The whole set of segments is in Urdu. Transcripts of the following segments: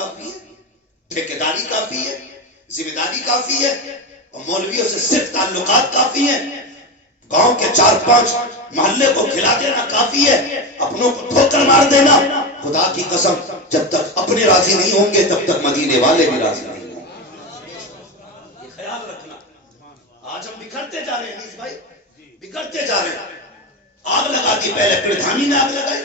کافی ہے, ٹھیکیداری کافی ہے, ذمہ داری کافی ہے, اور مولویوں سے صرف تعلقات کافی ہیں, گاؤں کے 4-5 محلے کو کھلا دینا کافی ہے, اپنوں کو ٹھوکر مار دینا. خدا کی قسم جب تک اپنے راضی نہیں ہوں گے تب تک مدینے والے بھی راضی نہیں ہوں گے. یہ خیال رکھنا. آج ہم بکھرتے جا رہے ہیں انیس بھائی, بکھرتے جا رہے ہیں. آگ لگا دی, پہلے پردھانی نے آگ لگائی,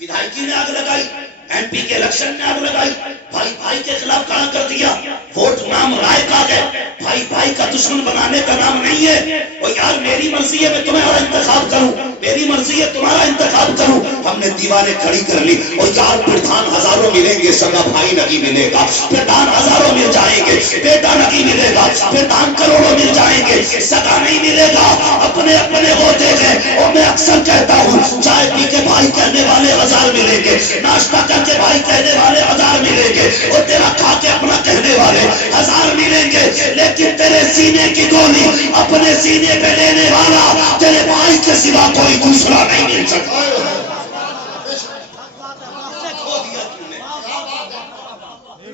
ودھائکی نے آگ لگائی, ایم پی کے الیکشن میں آگ لگائی, بھائی بھائی کے خلاف کھڑا کر دیا. ووٹ نام رائے کا ہے, بھائی بھائی کا دشمن بنانے کا نام نہیں ہے. اور یار میری مرضی ہے میں تمہارا انتخاب کروں, میری مرضی ہے تمہارا انتخاب کروں. ہم نے دیواریں کھڑی کر لی. اور یار پردھان ہزاروں ملیں گے, سگا بھائی نہیں ملے گا. پردھان ہزاروں مل جائیں گے, بیٹا نہیں ملے گا. پردھان کروڑوں مل جائیں گے, سگا نہیں ملے گا. اپنے اپنے ہوتے ہیں. اور میں اکثر کہتا ہوں چائے پی کے بھائی کہنے والے 1000 ملیں گے, ناشتہ کر کے بھائی کہنے والے 1000 ملیں گے, اور تیرا کھا کے اپنا کہنے والے 1000 ملیں گے. لیکن تیرے سینے کی گولی اپنے سینے پہ لینے والا تیرے بھائی کے سوا کوئی دوسرا نہیں مل سکتا.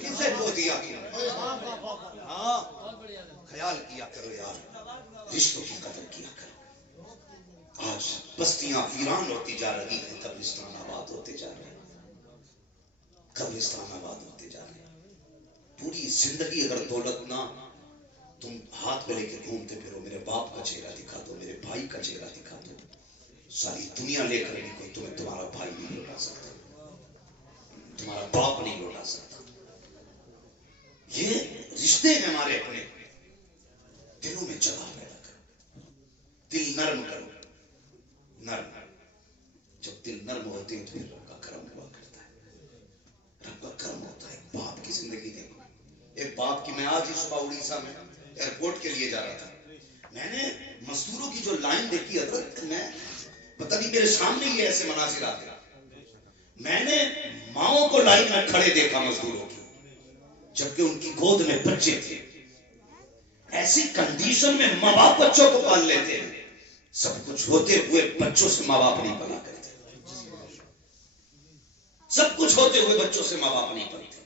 کسے کھو دیا؟ ہاں خیال کیا کرو یار, رشتوں کی قدر کیا کرو. آج بستیاں ویران ہوتی جا رہی ہیں, قبرستان آباد ہوتے جا رہے ہیں, قبرستان آباد ہوتے جا رہے ہیں. پوری زندگی اگر دولت نہ تم ہاتھ میں لے کے گھومتے پھرو, میرے باپ کا چہرہ دکھا دو, میرے بھائی کا چہرہ دکھا دو, ساری دنیا لے کر بھی کوئی تمہیں تمہارا بھائی نہیں لوٹا سکتا, تمہارا باپ نہیں لوٹا سکتا. یہ رشتے ہیں ہمارے اپنے. دلوں میں جگہ پیدا کرو, دل نرم کرو. نرم, جب دل نرم ہوتے ہیں تو پھر رب کا کرم ہوا کرتا ہے, رب کا کرم ہوتا ہے. باپ کی زندگی دیکھو, ایک باپ کی, میں آج ہی صبح اڑیسہ میں ایئرپورٹ کے لیے جا رہا تھا, میں نے مزدوروں کی جو لائن دیکھی حضرت, میں پتہ نہیں میرے سامنے ہی ایسے مناظر آتے. میں نے ماؤں کو لائن میں کھڑے دیکھا مزدوروں کی, جبکہ ان کی گود میں بچے تھے. ایسی کنڈیشن میں ماں باپ بچوں کو پال لیتے ہیں. سب کچھ ہوتے ہوئے بچوں سے ماں باپ نہیں پلا کرتے, سب کچھ ہوتے ہوئے بچوں سے ماں باپ نہیں پلتے.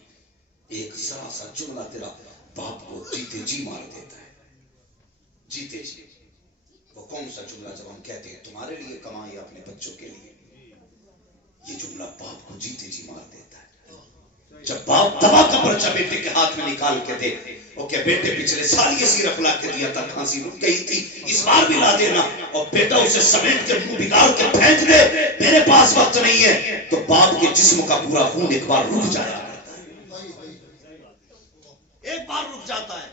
ایک ذرا سا جملہ تیرا باپ کو جیتے جی مار دیتا ہے, جیتے جی. وہ کون سا جملہ جب ہم کہتے ہیں تمہارے لیے کمائیں اپنے بچوں کے لیے, یہ جملہ باپ کو جیتے جی مار دیتا ہے. جب باپ دوا کا پرچہ بیٹے کے ہاتھ میں نکال کے دے, وہ کہ بیٹے پچھلے سال یہ سیرپ لا کے دیا تھا, کھانسی رک گئی تھی, اس بار بھی لا دینا, اور بیٹا اسے سمیٹ کے منہ بگاڑ کے پھینک دے, میرے پاس وقت نہیں ہے, تو باپ کے جسم کا پورا خون ایک بار رک جایا کرتا ہے, ایک بار رک جاتا ہے.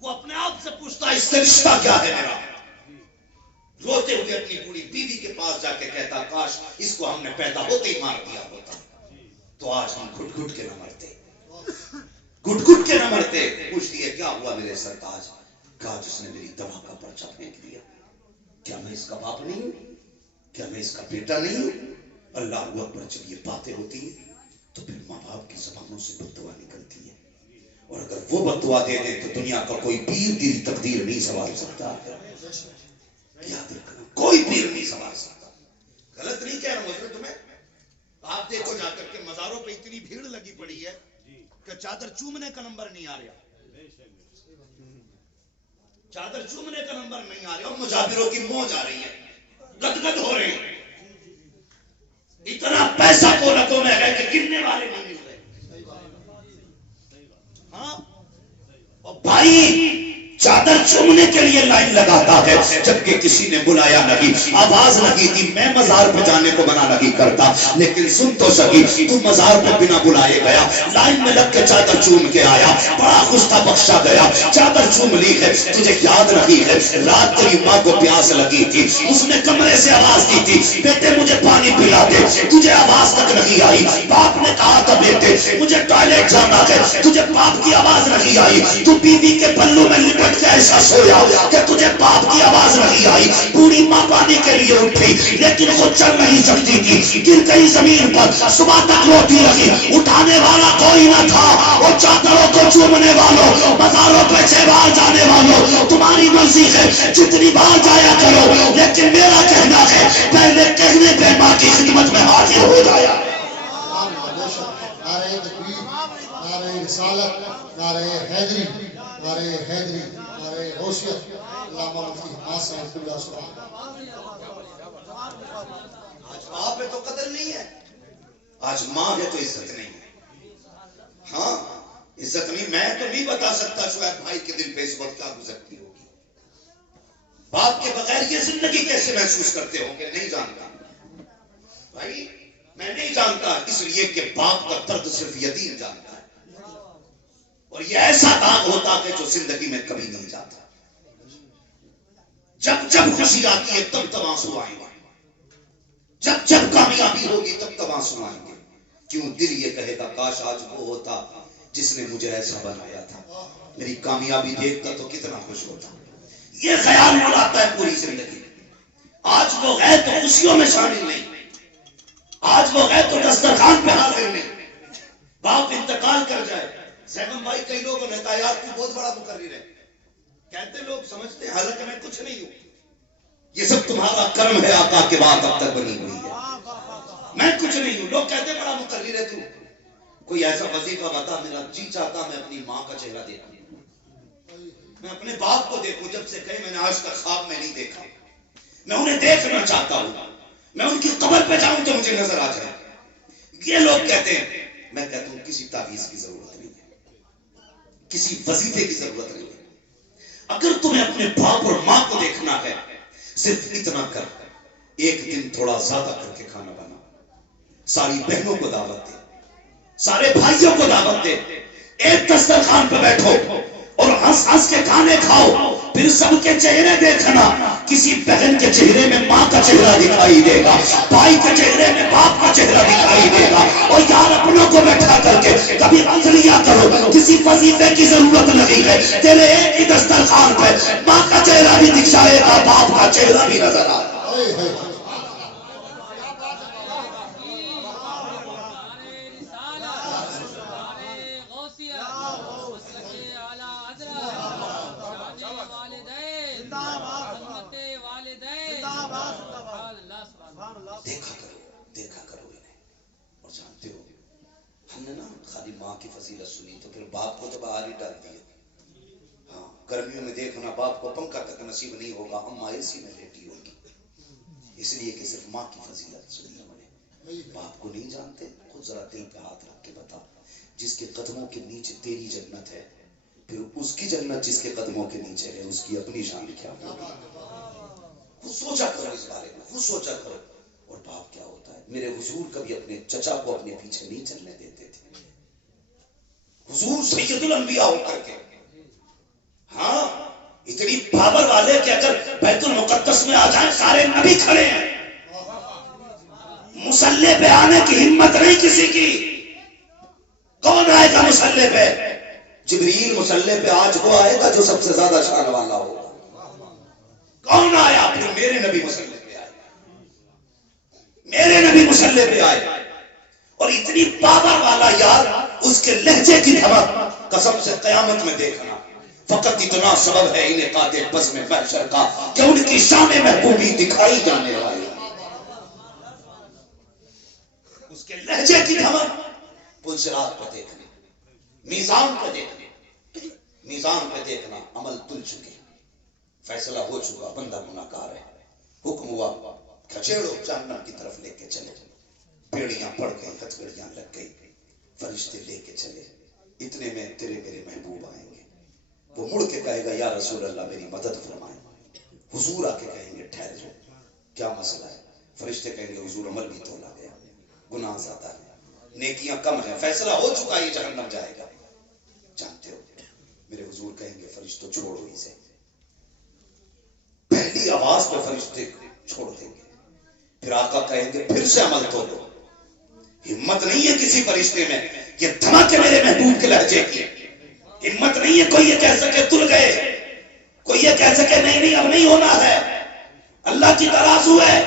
وہ اپنے آپ سے پوچھتا ہے اس سے رشتہ کیا ہے میرا. روتے ہوئے اپنی بوڑھی بیوی کے پاس جا کے کہتا کاش اس کو ہم نے پیدا ہوتے ہی مار دیا ہوتا, تو آج ہم گھٹ گھٹ کے نہ مرتے, گھٹ گھٹ کے نہ مرتے. پوچھتی ہے کیا ہوا میرے سرتاج, کہا جس نے میری دوا کا پرچہ پھینک دیا. کیا میں اس کا باپ نہیں ہوں, کیا میں اس کا بیٹا نہیں ہوں. اللہ اکبر. جب یہ باتیں ہوتی ہیں تو پھر ماں باپ کی زبانوں سے بد دعا نکلتی ہے, اور اگر وہ بد دعا دے دے تو دنیا کا کوئی پیر کی تقدیر نہیں سنوار سکتا. یاد رکھنا, کوئی پیر نہیں سنوار سکتا. غلط نہیں کہہ رہا ہوں حضرت تمہیں. آپ دیکھو جا کر کے مزاروں پہ اتنی بھیڑ لگی پڑی ہے کہ چادر چومنے کا نمبر نہیں آ رہا, چادر چومنے کا نمبر نہیں آ رہا, اور مجابروں کی موج آ رہی ہے, گدگد ہو رہے ہیں. اتنا پیسہ کولتوں میں ہے کہ گننے والے نہیں مل رہے. ہاں, اور بھائی چادر چومنے کے لیے لائن لگاتا ہے, جبکہ کسی نے بلایا نہیں. آواز لگی تھی, میں مزار پہ جانے کو منع نہیں کرتا, لیکن سن تو سکی, تو مزار پہ بنا بلائے گیا, لائن میں لگ کے چادر چوم کے آیا, بڑا خوش تھا, بخشا گیا. چادر چوم لی ہے, تجھے یاد رہی ہے رات تیری ماں کو پیاس لگی تھی, اس نے کمرے سے آواز دی تھی بیٹے مجھے پانی پلا دے, تجھے آواز تک نہیں آئی. باپ نے کہا تھا بیٹے مجھے ٹوائلٹ جانا ہے, تجھے باپ کی آواز نہیں آئی. تو بیوی کے پلو میں لپٹ ایسا سویا کہ تجھے باپ کی آواز نہیں آئی. بوڑھی ماں پانی کے لیے اٹھی, لیکن خود چل نہیں سکتی تھی, گر گئی زمین پر. صبح تک روتی رہی, اٹھانے والا کوئی نہ تھا. اور چادروں کو چومنے والوں, بازاروں پہ 6 بار جانے والوں, تمہاری مرضی ہے جتنی بار جایا کرو, لیکن میرا کہنا ہے پہلے کہنے پہ ماں کی خدمت میں حاضر ہو جایا. نعرہ رسالت، نعرہ حیدری، نعرہ حیدری، نعرہ غوثیت، علامہ مفتی حسن اللہ سبحانہ۔ آج باپ ہے تو قدر نہیں ہے، آج ماں ہے تو عزت نہیں ہے۔ ہاں عزت نہیں، میں تو نہیں بتا سکتا شعیب بھائی کے دل پہ اس وقت کیا گزرتی ہوگی، باپ کے بغیر یہ زندگی کیسے محسوس کرتے ہوں گے، نہیں جانتا بھائی، میں نہیں جانتا، اس لیے کہ باپ کا درد صرف یتیم جانتا ہے، اور یہ ایسا داغ ہوتا ہے جو زندگی میں کبھی نہیں جاتا۔ جب جب خوشی آتی ہے تب تب آنسو آئیں گے، جب جب کامیابی ہوگی تب تب آنسو آئیں گے، کیوں دل یہ کہے گا کاش آج وہ ہوتا جس نے مجھے ایسا بنایا تھا، میری کامیابی دیکھتا تو کتنا خوش ہوتا۔ یہ خیال اڑاتا ہے پوری زندگی۔ آج وہ گئے تو خوشیوں میں شامل نہیں، آج وہ گئے تو دسترخوان پہ حاضر نہیں، باپ انتقال کر جائے۔ سیغم بھائی کئی لوگوں نے کہا یار تو بہت بڑا مقرر ہے، کہتے لوگ سمجھتے ہیں حالانکہ میں کچھ نہیں ہوں، یہ سب تمہارا کرم ہے آقا کے بعد اب تک بنی ہوئی ہے، میں کچھ نہیں ہوں۔ لوگ کہتے بڑا مقرر ہے تو، کوئی ایسا وظیفہ بتا، میرا جی چاہتا میں اپنی ماں کا چہرہ دیکھوں، میں اپنے باپ کو دیکھوں، جب سے کہیں میں نے آج تک خواب میں نہیں دیکھا، میں انہیں دیکھنا چاہتا ہوں، میں ان کی قبر پہ جاؤں تو مجھے نظر آ جائے۔ یہ لوگ کہتے ہیں، میں کہتا ہوں کسی تعویذ کی ضرورت نہیں ہے، کسی وظیفے کی ضرورت نہیں ہے، اگر تمہیں اپنے باپ اور ماں کو دیکھنا ہے صرف اتنا کر، ایک دن تھوڑا زیادہ کر کے کھانا بنا، ساری بہنوں کو دعوت دے، سارے بھائیوں کو دعوت دے، ایک دسترخوان پہ بیٹھو اور ہنس ہنس کے کھانے کھاؤ، پھر سب کے چہرے دیکھنا، کسی بہن کے چہرے میں ماں کا چہرہ دکھائی دے گا، بھائی کے چہرے میں باپ کا چہرہ دکھائی دے گا۔ اور یار اپنوں کو بیٹھا کر کے کبھی غم لیا کرو، کسی وظیفے کی ضرورت نہیں ہے، تیرے ایک ہی دسترخوان پہ ماں کا چہرہ بھی دکھ جائے گا، باپ کا چہرہ بھی نظر آئے گا۔ دیکھا کرو انہیں، اور جانتے ہو ہم نے نا خالی ماں کی فضیلت سنی تو پھر باپ کو تو باہر ہی ڈال دیا۔ ہاں گرمیوں میں دیکھنا باپ کو پنکھا تک نصیب نہیں ہوگا، اماں اسی میں لیٹی ہوگی، اس لیے کہ صرف ماں کی فضیلت سنی ہم نے، باپ کو نہیں جانتے۔ خود ذرا دل پہ ہاتھ رکھ کے بتا، جس کے قدموں کے نیچے تیری جنت ہے، پھر اس کی جنت جس کے قدموں کے نیچے ہے اس کی اپنی شان کیا ہوگی؟ خود سوچا کرو اس بارے میں، خود سوچا کرو۔ اور باپ کیا ہوتا ہے، میرے حضور کبھی اپنے چچا کو اپنے پیچھے نہیں چلنے دیتے تھے، حضور سید الانبیاء ہو کر کے، ہاں اتنی پاور والے کہ اگر بیت المقدس میں آ جائیں سارے نبی کھڑے ہیں، مصلی پہ آنے کی ہمت نہیں کسی کی۔ کون آئے گا مصلی پہ؟ جبریل مصلی پہ آج وہ آئے گا جو سب سے زیادہ شان والا ہوگا۔ کون آیا؟ پھر میرے نبی مصلی پہ آئے، میرے نبی مصلی پہ آئے، اور اتنی پاور والا یار، اس کے لہجے کی دھمک قسم سے قیامت میں دیکھنا، فقط اتنا سبب ہے انعقاد بزم محشر کا کہ ان کی شان محبوبی دکھائی جانے والی، اس کے لہجے کی دھمک پلسرات پہ دیکھنے، میزان پہ دیکھنے، میزان پہ دیکھنا، عمل تل چکے، فیصلہ ہو چکا، بندہ گناہگار ہے، حکم ہوا کھچیڑو جہنم کی طرف لے کے چلے، بیڑیاں پڑ گئی، ہتھکڑیاں لگ گئی، فرشتے لے کے چلے، اتنے میں تیرے میرے محبوب آئیں گے، وہ مڑ کے کہے گا یا رسول اللہ میری مدد فرمائیں، حضور آ کے کہیں گے ٹھہر جاؤ، کیا مسئلہ ہے؟ فرشتے کہیں گے حضور عمل بھی تولا گیا، گناہ زیادہ ہے، نیکیاں کم ہیں، فیصلہ ہو چکا یہ جہنم جائے گا۔ جانتے ہو میرے حضور کہیں گے فرشتوں چھوڑو اسے، پہلی آواز پہ فرشتے چھوڑ دیں گے، پھر آقا کہیں گے پھر سے عمل تو دو، ہمت نہیں ہے کسی فرشتے میں یہ دھمک ہے میرے محبوب کے لہجے کی، ہمت نہیں ہے کوئی یہ کہہ سکے تل گئے، کوئی یہ کہہ سکے نہیں نہیں اب نہیں ہونا ہے، اللہ کی ترازو ہے،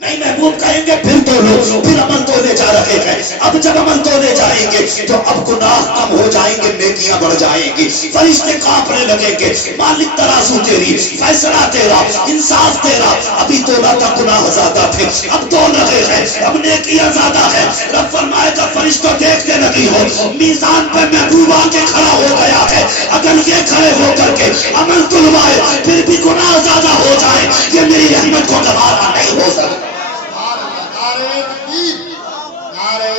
نہیں محبوب کہیں گے پھر تو لو، پھر عمل تونے جا رہے ہیں، اب جب عمل تونے جائیں گے تو اب گناہ کم ہو جائیں گے، نیکیاں بڑھ جائیں گی، فرشتے کانپنے لگیں گے، مالک ترازو تیری، فیصلہ تیرا، انصاف تیرا، ابھی تولا تھا گناہ زیادہ تھے، اب تول رہے ہیں، اب نیکیاں زیادہ ہے، رب فرمائے گا فرشتوں دیکھنے لگی ہو، میزان پہ محبوب آ کے کھڑا ہو گیا ہے، اگر یہ کھڑے ہو کر کے عمل تلوائے پھر بھی گناہ زیادہ ہو جائے، یہ میری رحمت کو گوارا نہیں ہو سکتا۔ نعرہ تکبیر، نعرہ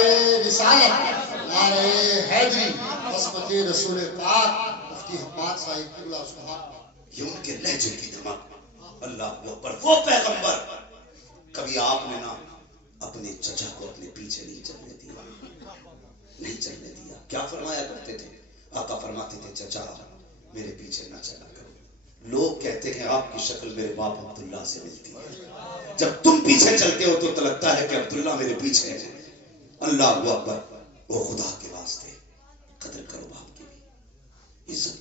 رسالت، نعرہ حیدری، عظمت رسول پاک مفتی حماد صاحب قبلہ اس کا ہاتھ، یہ ان کے لہجے کی دھمک، اللہ اکبر، وہ پیغمبر کبھی آپ نے نہ اپنے چچا کو اپنے پیچھے نہیں چلنے دیا، نہیں چلنے دیا، کیا فرمایا کرتے تھے؟ آقا فرماتے تھے چچا میرے پیچھے نہ چلا کرو، لوگ کہتے ہیں آپ کی شکل میرے باپ عبداللہ سے ملتی ہے، جب تم پیچھے چلتے ہو تو لگتا ہے کہ عبداللہ میرے پیچھے ہے، اللہ اکبر، وہ خدا کے واسطے قدر کرو باپ کی بھی، عزت